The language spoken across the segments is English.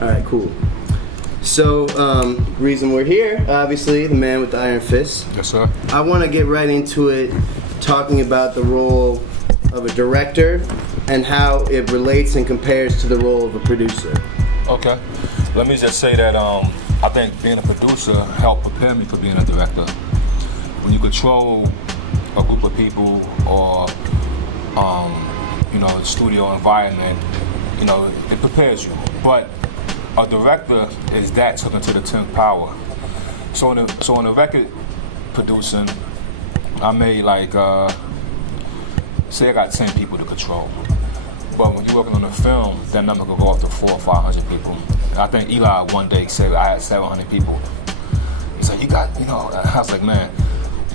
All right, cool. So, reason we're here, obviously, the man with the iron fist. Yes, sir. I want to get right into it, talking about the role of a director and how it relates and compares to the role of a producer. Okay. Let me just say that I think being a producer helped prepare me for being a director. When you control a group of people or, studio environment, it prepares you. But a director is that taken to the 10th power. So in the record producing, I made say I got 10 people to control. But when you're working on a film, that number could go up to 400 or 500 people. And I think Eli one day said I had 700 people. He said, you got, I was like, man.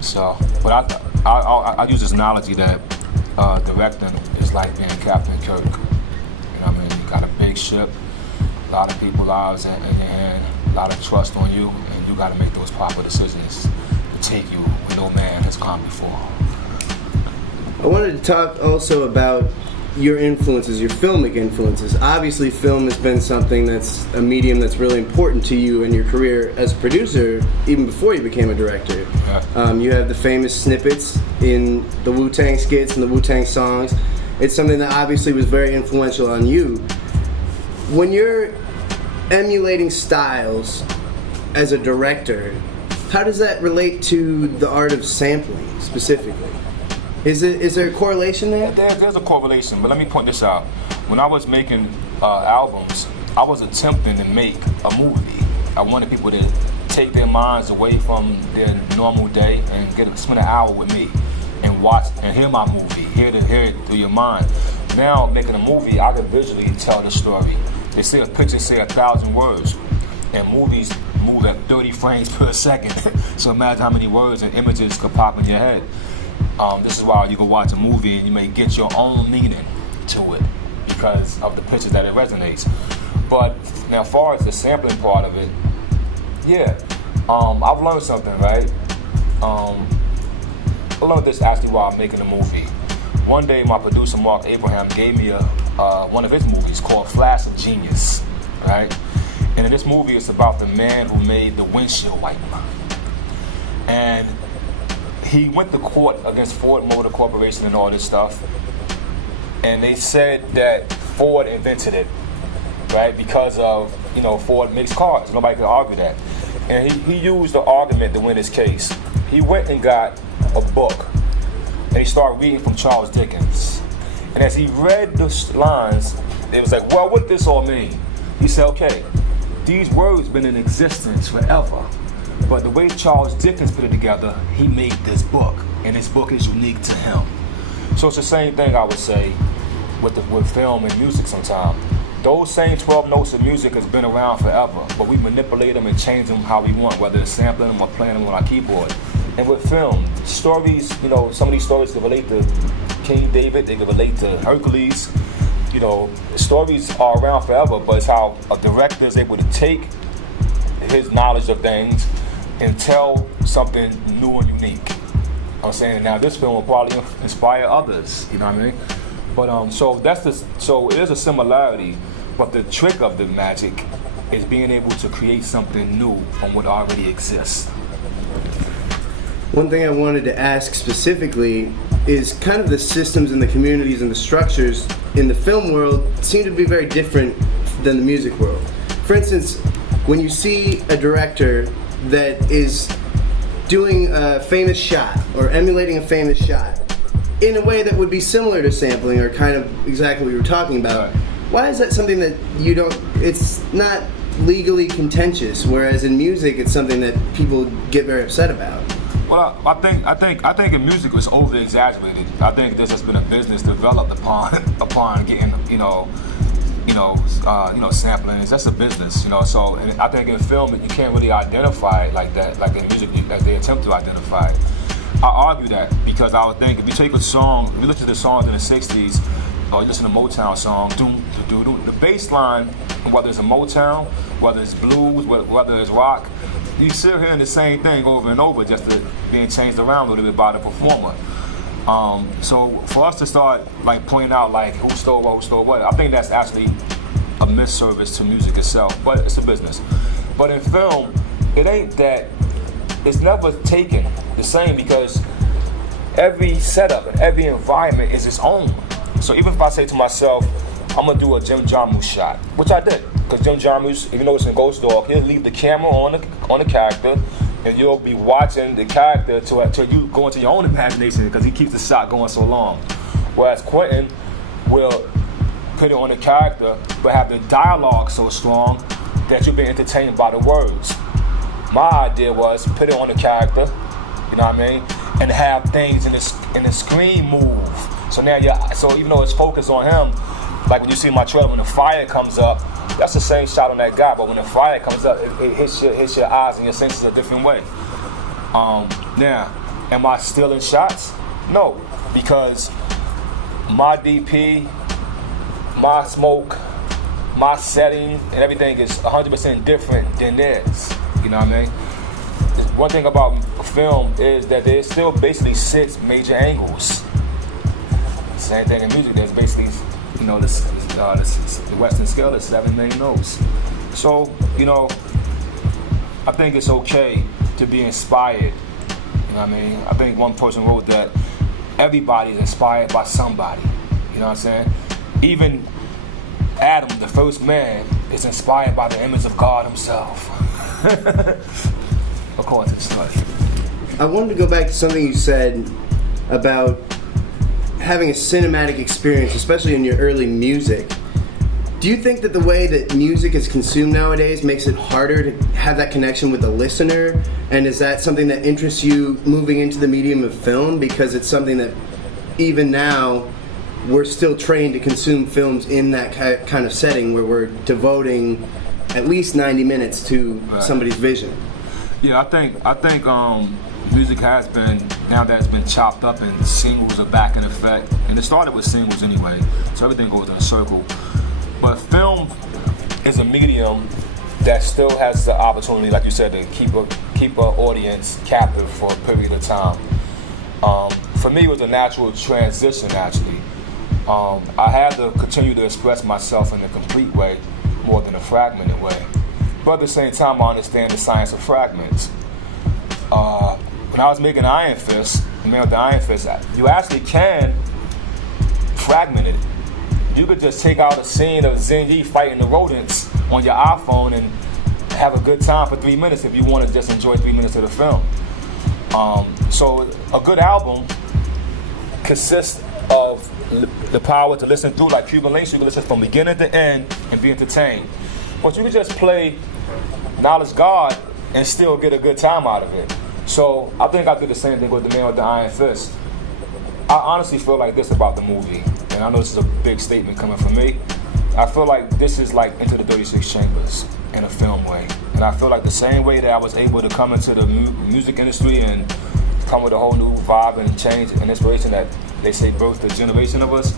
So, but I use this analogy that directing is like being Captain Kirk. You know what I mean? You got a big ship, a lot of people's lives in your hand, a lot of trust on you, and you got to make those proper decisions to take you where no man has gone before. I wanted to talk also about your influences, your filmic influences. Obviously, film has been something that's a medium that's really important to you in your career as a producer, even before you became a director. Yeah. You have the famous snippets in the Wu-Tang skits and the Wu-Tang songs. It's something that obviously was very influential on you. When you're emulating styles as a director, how does that relate to the art of sampling specifically? Is there a correlation there? There's a correlation, but let me point this out. When I was making albums, I was attempting to make a movie. I wanted people to take their minds away from their normal day and spend an hour with me and watch and hear my movie, hear it through your mind. Now, making a movie, I can visually tell the story. They say a picture say 1,000 words, and movies move at 30 frames per second. So imagine how many words and images could pop in your head. This is why you can watch a movie and you may get your own meaning to it because of the picture that it resonates. But now, as far as the sampling part of it, yeah, I've learned something, right? I learned this actually while I'm making a movie. One day, my producer Mark Abraham gave me one of his movies called Flash of Genius, right? And in this movie, it's about the man who made the windshield wiper. And he went to court against Ford Motor Corporation and all this stuff, and they said that Ford invented it, right? Because of, Ford makes cars. Nobody could argue that. And he used the argument to win his case. He went and got a book, and he started reading from Charles Dickens. And as he read the lines, it was like, well, what this all mean? He said, okay, these words been in existence forever. But the way Charles Dickens put it together, he made this book, and this book is unique to him. So it's the same thing I would say with film and music sometimes. Those same 12 notes of music has been around forever, but we manipulate them and change them how we want, whether it's sampling them or playing them on our keyboard. And with film, stories, some of these stories can relate to King David, they can relate to Hercules. Stories are around forever, but it's how a director is able to take his knowledge of things and tell something new and unique. I'm saying now this film will probably inspire others, you know what I mean? But so it is a similarity, but the trick of the magic is being able to create something new from what already exists. One thing I wanted to ask specifically is kind of the systems and the communities and the structures in the film world seem to be very different than the music world. For instance, when you see a director that is doing a famous shot or emulating a famous shot in a way that would be similar to sampling or kind of exactly what you were talking about, why is that something that it's not legally contentious, whereas in music it's something that people get very upset about? Well, I think in music it's over exaggerated. I think this has been a business developed upon getting sampling. That's a business, So and I think in film you can't really identify it like that, like in music as they attempt to identify it. I argue that because I would think if you take a song, if you listen to the songs in the '60s, or you listen to Motown song, the bass line, whether it's a Motown, whether it's blues, whether it's rock, you still hearing the same thing over and over, just being changed around a little bit by the performer. So for us to start like pointing out like who stole what, I think that's actually a misservice to music itself. But it's a business. But in film, it ain't that. It's never taken the same because every setup and every environment is its own. So even if I say to myself, I'm gonna do a Jim Jarmusch shot, which I did, because Jim Jarmusch, even though it's in Ghost Dog, he'll leave the camera on the character, and you'll be watching the character till you go into your own imagination because he keeps the shot going so long. Whereas Quentin will put it on the character, but have the dialogue so strong that you'll be entertained by the words. My idea was put it on the character, you know what I mean, and have things in the screen move. So now so even though it's focused on him, like when you see my trailer, when the fire comes up, that's the same shot on that guy, but when the fire comes up, it hits your eyes and your senses a different way. Now, am I stealing shots? No, because my DP, my smoke, my setting, and everything is 100% different than theirs. You know what I mean? One thing about film is that there's still basically 6 major angles. Same thing in music. There's basically, you know, the Western scale is 7 main notes. So, you know, I think it's okay to be inspired. You know what I mean? I think one person wrote that everybody's inspired by somebody. You know what I'm saying? Even Adam, the first man, is inspired by the image of God himself. Of course, it's not. I wanted to go back to something you said about having a cinematic experience, especially in your early music. Do you think that the way that music is consumed nowadays makes it harder to have that connection with the listener? And is that something that interests you moving into the medium of film? Because it's something that even now we're still trained to consume films in that kind of setting where we're devoting at least 90 minutes to somebody's vision. Yeah, I think music has been, now that it's been chopped up and singles are back in effect, and it started with singles anyway, so everything goes in a circle. But film is a medium that still has the opportunity, like you said, to keep an audience captive for a period of time. For me, it was a natural transition, actually. I had to continue to express myself in a complete way more than a fragmented way. But at the same time, I understand the science of fragments. When I was making Iron Fist, the Man with the Iron Fist, you actually can fragment it. You could just take out a scene of Zenji fighting the rodents on your iPhone and have a good time for 3 minutes if you want to just enjoy 3 minutes of the film. So a good album consists of the power to listen through, like Cuban Links. You can listen from beginning to end and be entertained. But you can just play Knowledge God and still get a good time out of it. So I think I did the same thing with The Man with the Iron Fist. I honestly feel like this about the movie, and I know this is a big statement coming from me. I feel like this is like Into the 36 Chambers in a film way. And I feel like the same way that I was able to come into the music industry and come with a whole new vibe and change and inspiration that they say birthed a generation of us,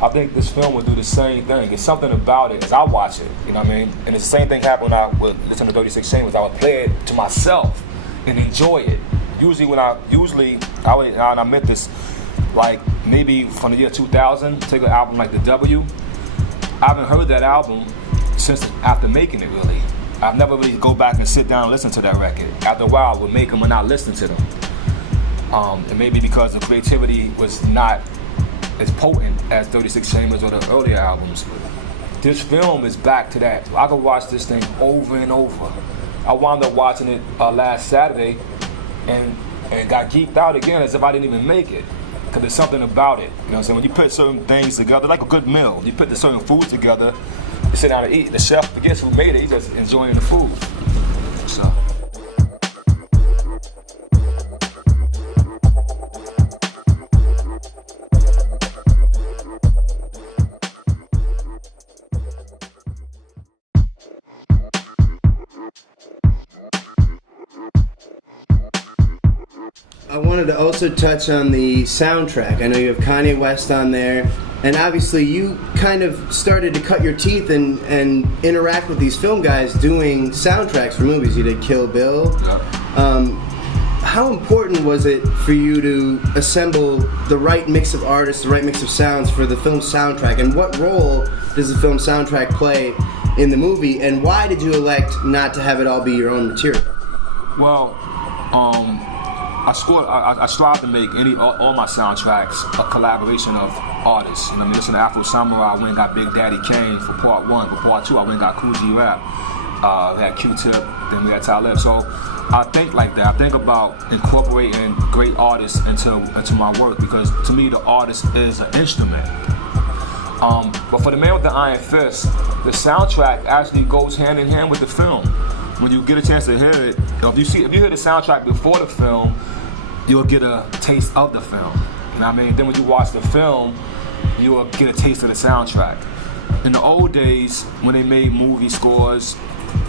I think this film would do the same thing. It's something about it as I watch it, you know what I mean? And it's the same thing happened when I would listen to 36 Chambers. I would play it to myself and enjoy it. Usually I meant this, like maybe from the year 2000, take an album like The W. I haven't heard that album since after making it, really. I've never really go back and sit down and listen to that record. After a while, I would make them and not listen to them. And maybe because the creativity was not as potent as 36 Chambers or the earlier albums. This film is back to that. I could watch this thing over and over. I wound up watching it last Saturday and got geeked out again as if I didn't even make it. Because there's something about it. You know what I'm saying? When you put certain things together, like a good meal, you put the certain foods together, you sit down and eat. The chef forgets who made it, he's just enjoying the food. So. I wanted to also touch on the soundtrack. I know you have Kanye West on there, and obviously you kind of started to cut your teeth and interact with these film guys doing soundtracks for movies. You did Kill Bill. Yep. how important was it for you to assemble the right mix of artists, the right mix of sounds for the film soundtrack? And what role does the film soundtrack play in the movie? And why did you elect not to have it all be your own material? Well, I strive to make all my soundtracks a collaboration of artists. You know, I mean, listen to Afro Samurai, I went and got Big Daddy Kane for part 1. For part 2, I went and got Cool G Rap. We had Q-Tip, then we had Talib. So I think like that. I think about incorporating great artists into my work, because to me the artist is an instrument. But for The Man with the Iron Fist, the soundtrack actually goes hand in hand with the film. When you get a chance to hear it, if you hear the soundtrack before the film, you'll get a taste of the film. You know what I mean? Then when you watch the film, you'll get a taste of the soundtrack. In the old days, when they made movie scores,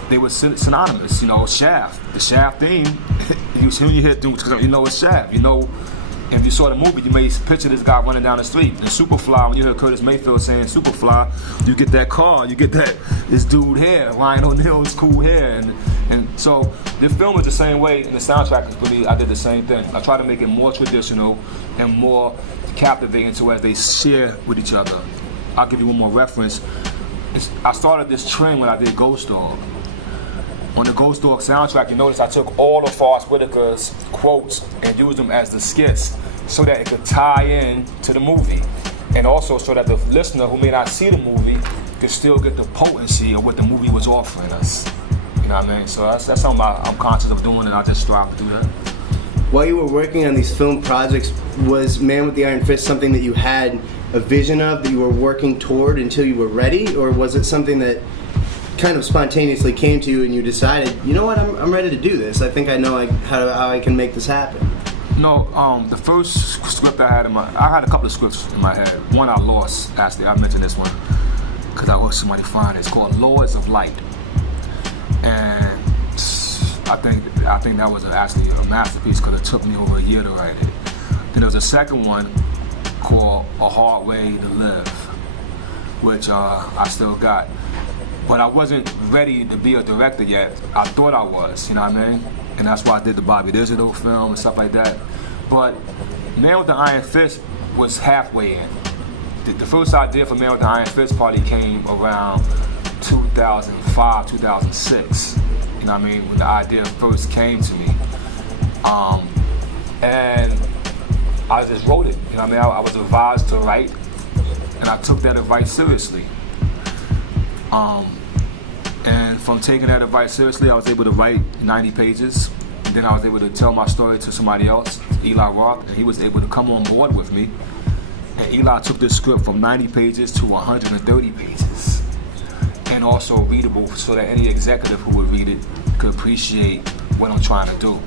they were synonymous. You know, Shaft, the Shaft theme. When you hear it, you know it's Shaft. You know, if you saw the movie, you may picture this guy running down the street. And Superfly, when you hear Curtis Mayfield saying Superfly, you get that car, you get this dude here, Ryan O'Neal's cool hair, and so the film is the same way, and the soundtrack is really, I did the same thing. I try to make it more traditional and more captivating so as they share with each other. I'll give you one more reference. I started this trend when I did Ghost Dog. On the Ghost Dog soundtrack, you notice I took all of Forrest Whitaker's quotes and used them as the skits so that it could tie in to the movie. And also so that the listener who may not see the movie could still get the potency of what the movie was offering us. You know what I mean? So that's something I'm conscious of doing, and I just strive to do that. While you were working on these film projects, was Man with the Iron Fist something that you had a vision of, that you were working toward until you were ready? Or was it something that kind of spontaneously came to you and you decided, you know what, I'm ready to do this. I think I know how I can make this happen. No, the first script I had I had a couple of scripts in my head. One I lost, actually, I mentioned this one because I watched somebody find it. It's called Lords of Light. And I think that was actually a masterpiece because it took me over a year to write it. Then there was a second one called A Hard Way to Live, which I still got. But I wasn't ready to be a director yet. I thought I was, you know what I mean? And that's why I did the Bobby Digital film and stuff like that. But Man with the Iron Fist was halfway in. The first idea for Man with the Iron Fist probably came around 2005, 2006. You know what I mean? When the idea first came to me. And I just wrote it. You know what I mean? I was advised to write, and I took that advice seriously. And from taking that advice seriously, I was able to write 90 pages. And then I was able to tell my story to somebody else, Eli Roth, and he was able to come on board with me. And Eli took this script from 90 pages to 130 pages. And also readable so that any executive who would read it could appreciate what I'm trying to do.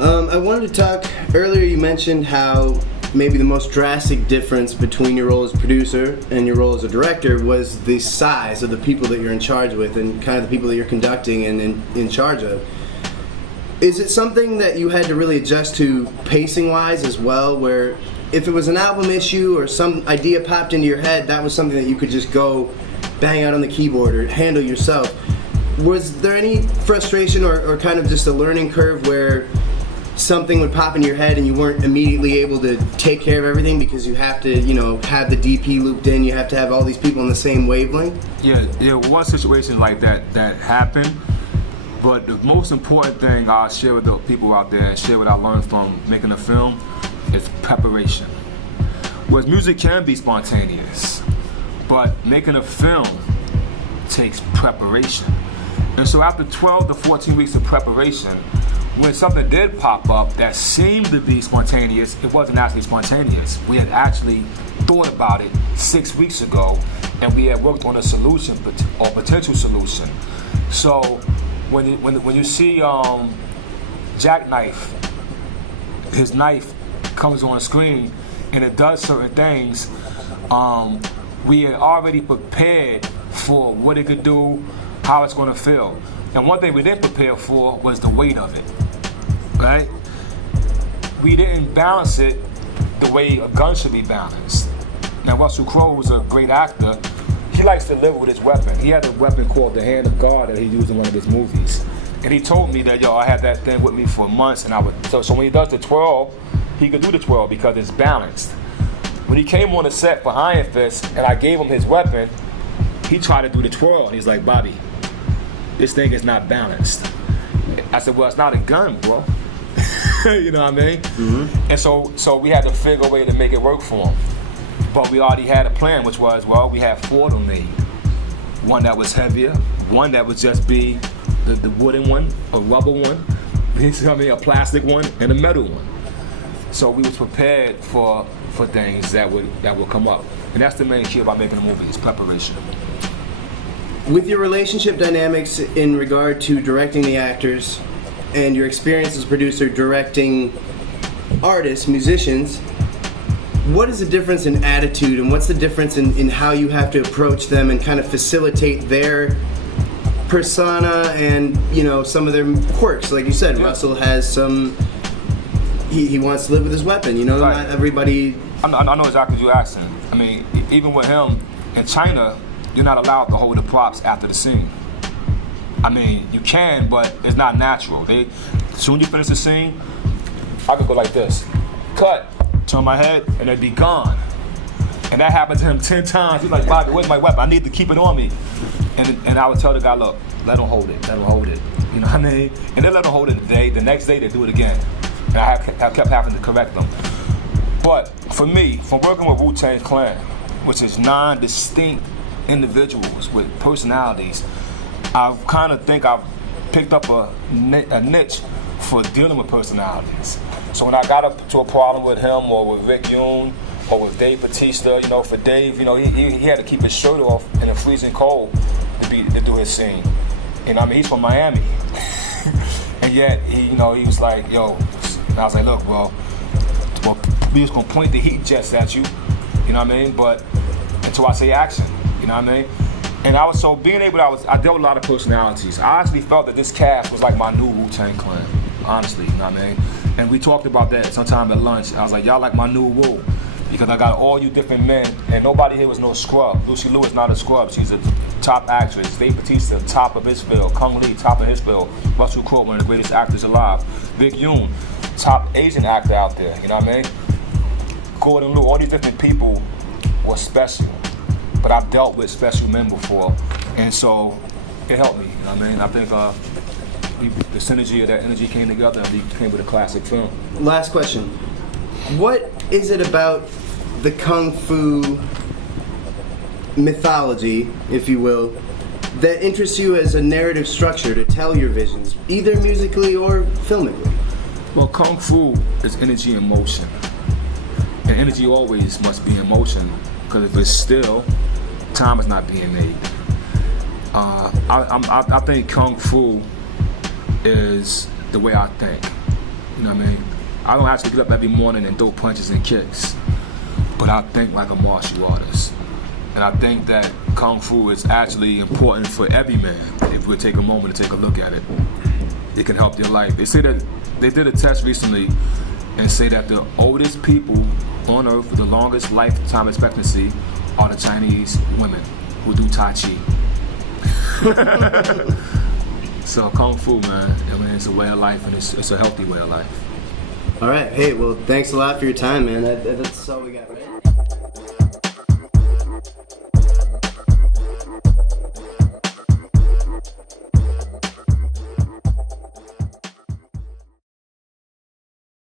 I wanted to talk, earlier you mentioned how maybe the most drastic difference between your role as a producer and your role as a director was the size of the people that you're in charge with and kind of the people that you're conducting and in charge of. Is it something that you had to really adjust to pacing-wise as well, where if it was an album issue or some idea popped into your head, that was something that you could just go bang out on the keyboard or handle yourself? Was there any frustration or kind of just a learning curve where something would pop in your head and you weren't immediately able to take care of everything because you have to, have the DP looped in, you have to have all these people on the same wavelength? Yeah, there was situations like that happened, but the most important thing I'll share with the people out there and share what I learned from making a film is preparation. Whereas music can be spontaneous, but making a film takes preparation. And so after 12 to 14 weeks of preparation, when something did pop up that seemed to be spontaneous, it wasn't actually spontaneous. We had actually thought about it 6 weeks ago, and we had worked on a solution or potential solution. So when you see Jackknife, his knife comes on screen and it does certain things, we had already prepared for what it could do, how it's going to feel. And one thing we didn't prepare for was the weight of it, right? We didn't balance it the way a gun should be balanced. Now, Russell Crowe was a great actor. He likes to live with his weapon. He had a weapon called the Hand of God that he used in one of his movies. And he told me that, yo, I had that thing with me for months, and I would, so when he does the twirl, he could do the twirl because it's balanced. When he came on the set for Iron Fist, and I gave him his weapon, he tried to do the twirl, and he's like, Bobby, this thing is not balanced. I said, well, it's not a gun, bro. You know what I mean? Mm-hmm. And so we had to figure a way to make it work for him. But we already had a plan, which was, well, we had 4 of them made. One that was heavier, one that would just be the wooden one, a rubber one, you know what I mean, a plastic one, and a metal one. So we was prepared for things that would come up. And that's the main key about making a movie, is preparation. With your relationship dynamics in regard to directing the actors and your experience as a producer directing artists, musicians, what is the difference in attitude and what's the difference in how you have to approach them and kind of facilitate their persona and, you know, some of their quirks? Like you said, yeah. Russell has some, he wants to live with his weapon, you know, right. Not everybody... I know exactly what you're asking. I mean, even with him, in China, you're not allowed to hold the props after the scene. I mean, you can, but it's not natural. As soon as you finish the scene, I could go like this. Cut. Turn my head, and it'd be gone. And that happened to him 10 times. He's like, Bobby, where's my weapon? I need to keep it on me. And I would tell the guy, look, let him hold it. Let him hold it. You know what I mean? And they let him hold it today. The next day, they do it again. And I kept having to correct them. But for me, from working with Wu-Tang Clan, which is 9 distinct individuals with personalities, I kind of think I've picked up a niche for dealing with personalities. So when I got up to a problem with him or with Rick Yoon or with Dave Bautista, you know, for Dave, you know, he had to keep his shirt off in the freezing cold to do his scene. And I mean, he's from Miami. And yet, he was like, yo, and I was like, look, bro, well, we was gonna point the heat jets at you, you know what I mean? But until I say action, you know what I mean? And I dealt with a lot of personalities. I actually felt that this cast was like my new Wu-Tang Clan, honestly, you know what I mean? And we talked about that sometime at lunch. I was like, y'all like my new Wu, because I got all you different men, and nobody here was no scrub. Lucy Liu is not a scrub. She's a top actress. Dave Bautista, top of his field. Kung Lee, top of his field. Russell Crowe, one of the greatest actors alive. Vic Yoon, top Asian actor out there, you know what I mean? Gordon Liu, all these different people were special. But I've dealt with special men before, and so it helped me, you know what I mean? I think the synergy of that energy came together and we came with a classic film. Last question. What is it about the Kung Fu mythology, if you will, that interests you as a narrative structure to tell your visions, either musically or filmically? Well, Kung Fu is energy in motion. And energy always must be in motion, because if it's still, time is not being made. I think Kung Fu is the way I think. You know what I mean? I don't actually get up every morning and throw punches and kicks, but I think like a martial artist. And I think that Kung Fu is actually important for every man. If we take a moment to take a look at it, it can help your life. They say that they did a test recently and say that the oldest people on earth with the longest lifetime expectancy are the Chinese women who do Tai Chi. So Kung Fu, man, I mean, it's a way of life, and it's a healthy way of life. All right, hey, well, thanks a lot for your time, man. That's all we got right now.